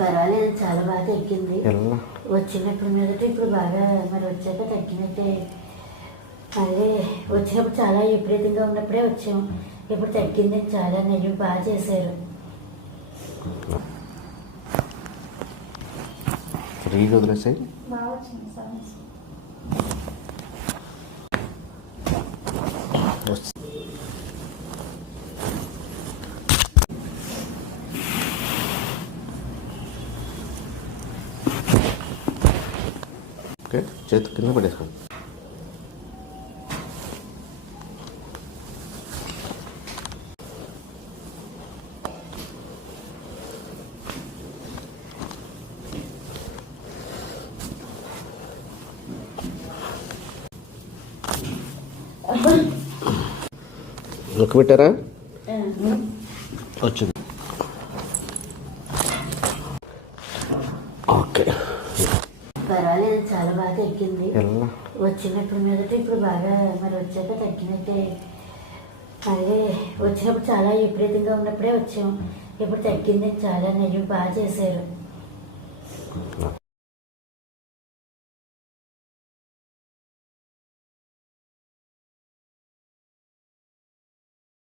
పర్వాలేదు, చాలా బాగా తగ్గింది. వచ్చినప్పుడు మీదట ఇప్పుడు బాగా మరి వచ్చాక తగ్గినట్టే. మళ్ళీ వచ్చినప్పుడు చాలా విపరీతంగా ఉన్నప్పుడే వచ్చాము, ఇప్పుడు తగ్గింది. చాలా నెయ్యి బాగా చేశారు. ఫ్రీగా వదిలేసాయి. బాగా వచ్చింది సార్. ఓకే, చేతి కింద పడేసుకోండి. నొక్కి పెట్టారా? వచ్చింది. ఓకే, పర్వాలేదు, చాలా బాగా తగ్గింది. వచ్చినప్పుడు మీదట ఇప్పుడు బాగా మరి వచ్చాక తగ్గినట్టే. మళ్ళీ వచ్చినప్పుడు చాలా విపరీతంగా ఉన్నప్పుడే వచ్చాము, ఇప్పుడు తగ్గింది. చాలా నెయ్యి బాగా చేశారు.